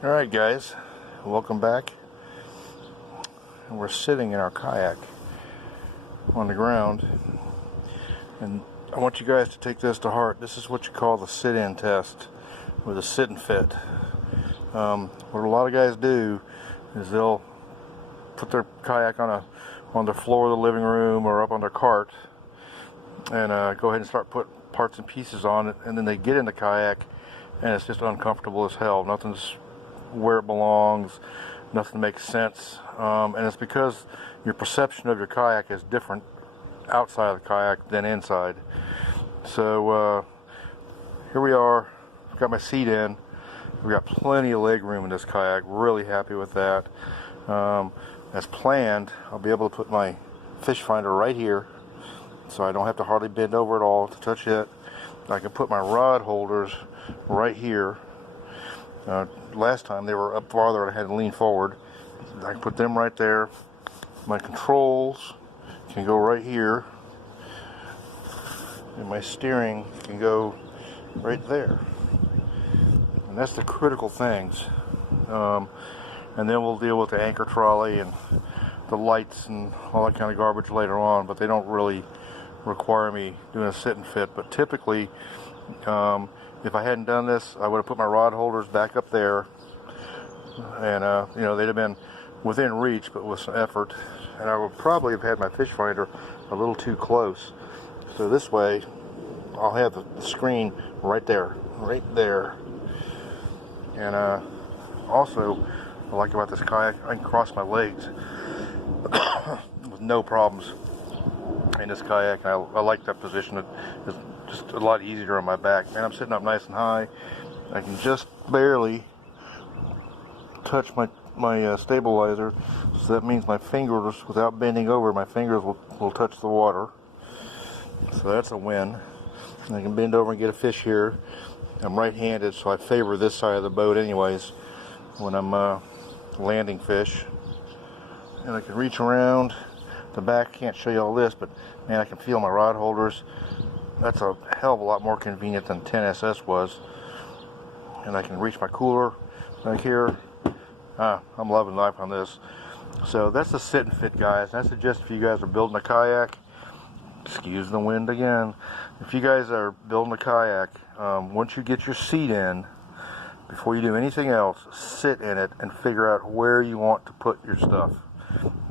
Alright guys, welcome back. And we're sitting in our kayak on the ground, and I want you guys to take this to heart. This is what you call the sit-in test with a sit and fit. What a lot of guys do is they'll put their kayak on the floor of the living room or up on their cart and go ahead and start putting parts and pieces on it, and then they get in the kayak and it's just uncomfortable as hell. Nothing's where it belongs, nothing makes sense, and it's because your perception of your kayak is different outside of the kayak than inside. So here we are. I've got my seat in. We've got plenty of leg room in this kayak. Really happy with that. As planned, I'll be able to put my fish finder right here, so I don't have to hardly bend over at all to touch it. I can put my rod holders right here. Last time they were up farther and I had to lean forward. I can put them right there. My controls can go right here, and my steering can go right there. And that's the critical things. And then we'll deal with the anchor trolley and the lights and all that kind of garbage later on, but they don't really require me doing a sit and fit. But typically, if I hadn't done this, I would have put my rod holders back up there, and you know, they'd have been within reach, but with some effort, and I would probably have had my fish finder a little too close. So this way, I'll have the screen right there, and also, what I like about this kayak, I can cross my legs with no problems in this kayak. And I like that position. It's just a lot easier on my back. And I'm sitting up nice and high. I can just barely touch my stabilizer, so that means my fingers, without bending over, my fingers will touch the water. So that's a win. And I can bend over and get a fish here. I'm right-handed, so I favor this side of the boat anyways when I'm landing fish. And I can reach around the back. Can't show you all this, but man, I can feel my rod holders. That's a hell of a lot more convenient than 10SS was. And I can reach my cooler back here. I'm loving life on this. So that's the sit and fit, guys. I suggest if you guys are building a kayak, excuse the wind again, if you guys are building a kayak, once you get your seat in, before you do anything else, sit in it and figure out where you want to put your stuff.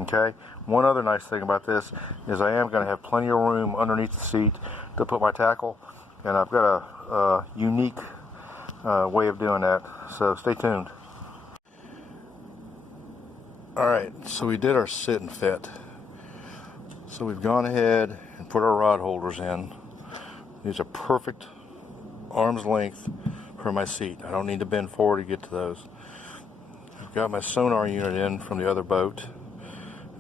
Okay? One other nice thing about this is I am going to have plenty of room underneath the seat to put my tackle, and I've got a unique way of doing that, so stay tuned. Alright, so we did our sit and fit. So we've gone ahead and put our rod holders in. These are perfect arm's length for my seat. I don't need to bend forward to get to those. I've got my sonar unit in from the other boat.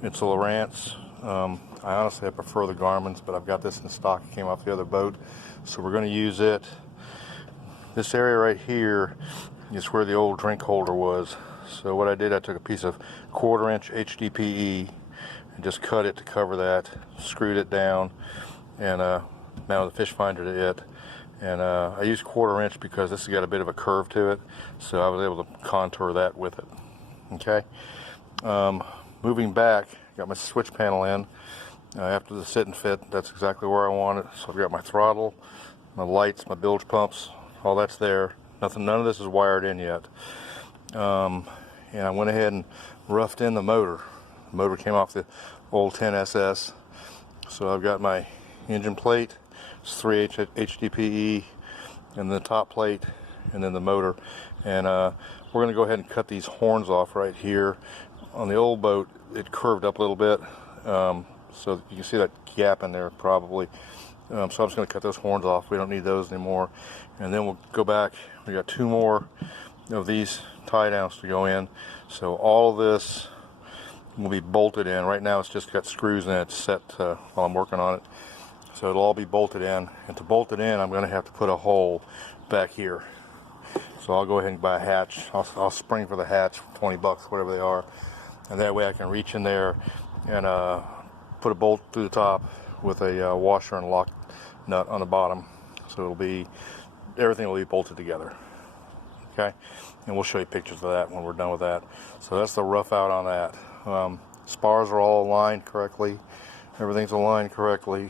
It's a Lowrance. I honestly prefer the Garmin's, but I've got this in stock. It came off the other boat, so we're going to use it. This area right here is where the old drink holder was. So what I did, I took a piece of 1/4-inch HDPE and just cut it to cover that, screwed it down, and mounted the fish finder to it. And I used 1/4-inch because this has got a bit of a curve to it, so I was able to contour that with it. Okay. Moving back, got my switch panel in. After the sit and fit, that's exactly where I want it. So I've got my throttle, my lights, my bilge pumps, all that's there. None of this is wired in yet. And I went ahead and roughed in the motor. The motor came off the old 10SS. So I've got my engine plate, it's 3H HDPE, and the top plate, and then the motor. And we're going to go ahead and cut these horns off right here. On the old boat, it curved up a little bit, so you can see that gap in there probably. So I'm just going to cut those horns off. We don't need those anymore. And then we'll go back. We got 2 more of these tie downs to go in. So all of this will be bolted in. Right now it's just got screws in it set while I'm working on it. So it'll all be bolted in. And to bolt it in, I'm going to have to put a hole back here. So I'll go ahead and buy a hatch. I'll spring for the hatch, 20 bucks, whatever they are. And that way I can reach in there and put a bolt through the top with a washer and lock nut on the bottom. So everything will be bolted together. okay? And we'll show you pictures of that when we're done with that. So that's the rough out on that. Spars are all aligned correctly. Everything's aligned correctly.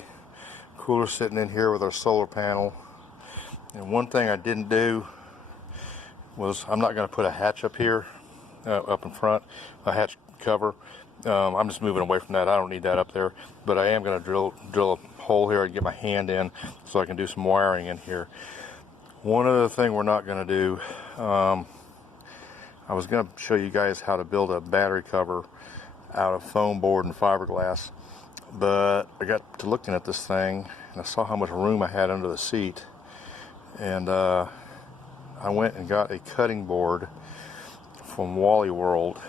Cooler sitting in here with our solar panel. And one thing I didn't do was I'm not going to put a hatch up here, up in front, a hatch cover. I'm just moving away from that. I don't need that up there, but I am going to drill a hole here and get my hand in so I can do some wiring in here. One other thing we're not going to do, I was going to show you guys how to build a battery cover out of foam board and fiberglass, but I got to looking at this thing and I saw how much room I had under the seat, and I went and got a cutting board from Wally World,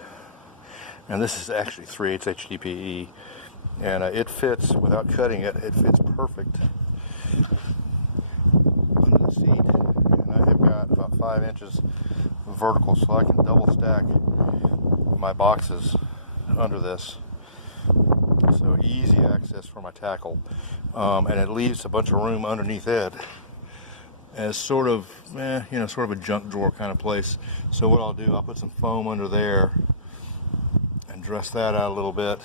and this is actually 3/8 HDPE, and it fits, without cutting it, it fits perfect under the seat. And I have got about 5 inches vertical, so I can double stack my boxes under this, so easy access for my tackle, and it leaves a bunch of room underneath it as sort of sort of a junk drawer kind of place. So what I'll do, I'll put some foam under there and dress that out a little bit.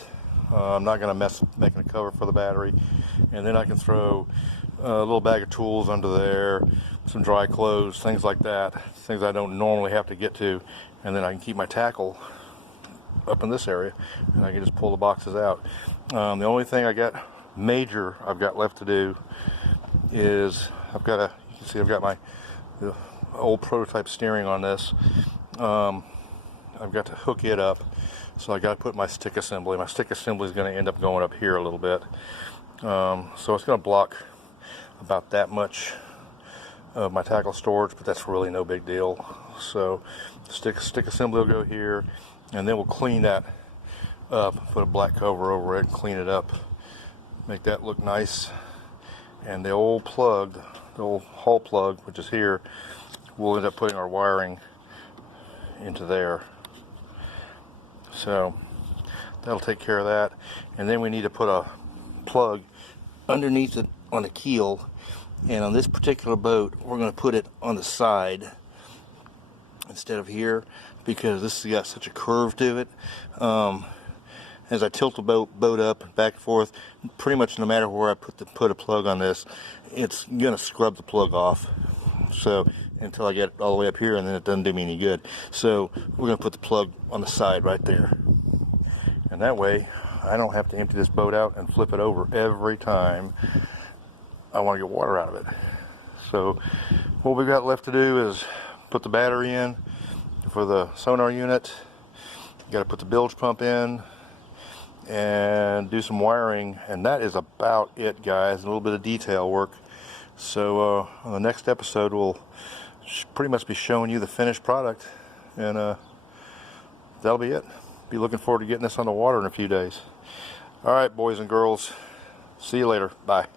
I'm not going to mess making a cover for the battery, and then I can throw a little bag of tools under there, some dry clothes, things like that, things I don't normally have to get to, and then I can keep my tackle up in this area, and I can just pull the boxes out. The only thing I've got left to do is you can see I've got my old prototype steering on this. I've got to hook it up, so I got to put my stick assembly. My stick assembly is going to end up going up here a little bit, so it's going to block about that much of my tackle storage, but that's really no big deal. So stick assembly will go here, and then we'll clean that up, put a black cover over it and clean it up, make that look nice. And the old plug, the old hall plug, which is here, we'll end up putting our wiring into there. So that'll take care of that. And then we need to put a plug underneath it on the keel, and on this particular boat we're going to put it on the side instead of here, because this has got such a curve to it. As I tilt the boat up and back and forth, pretty much no matter where I put a plug on this, it's gonna scrub the plug off. So until I get it all the way up here, and then it doesn't do me any good. So we're gonna put the plug on the side right there, and that way I don't have to empty this boat out and flip it over every time I want to get water out of it. So what we've got left to do is put the battery in for the sonar unit. Got to put the bilge pump in and do some wiring, and that is about it, guys. A little bit of detail work. So on the next episode we'll pretty much be showing you the finished product, and that'll be it. Be looking forward to getting this on the water in a few days. All right, boys and girls, see you later. Bye.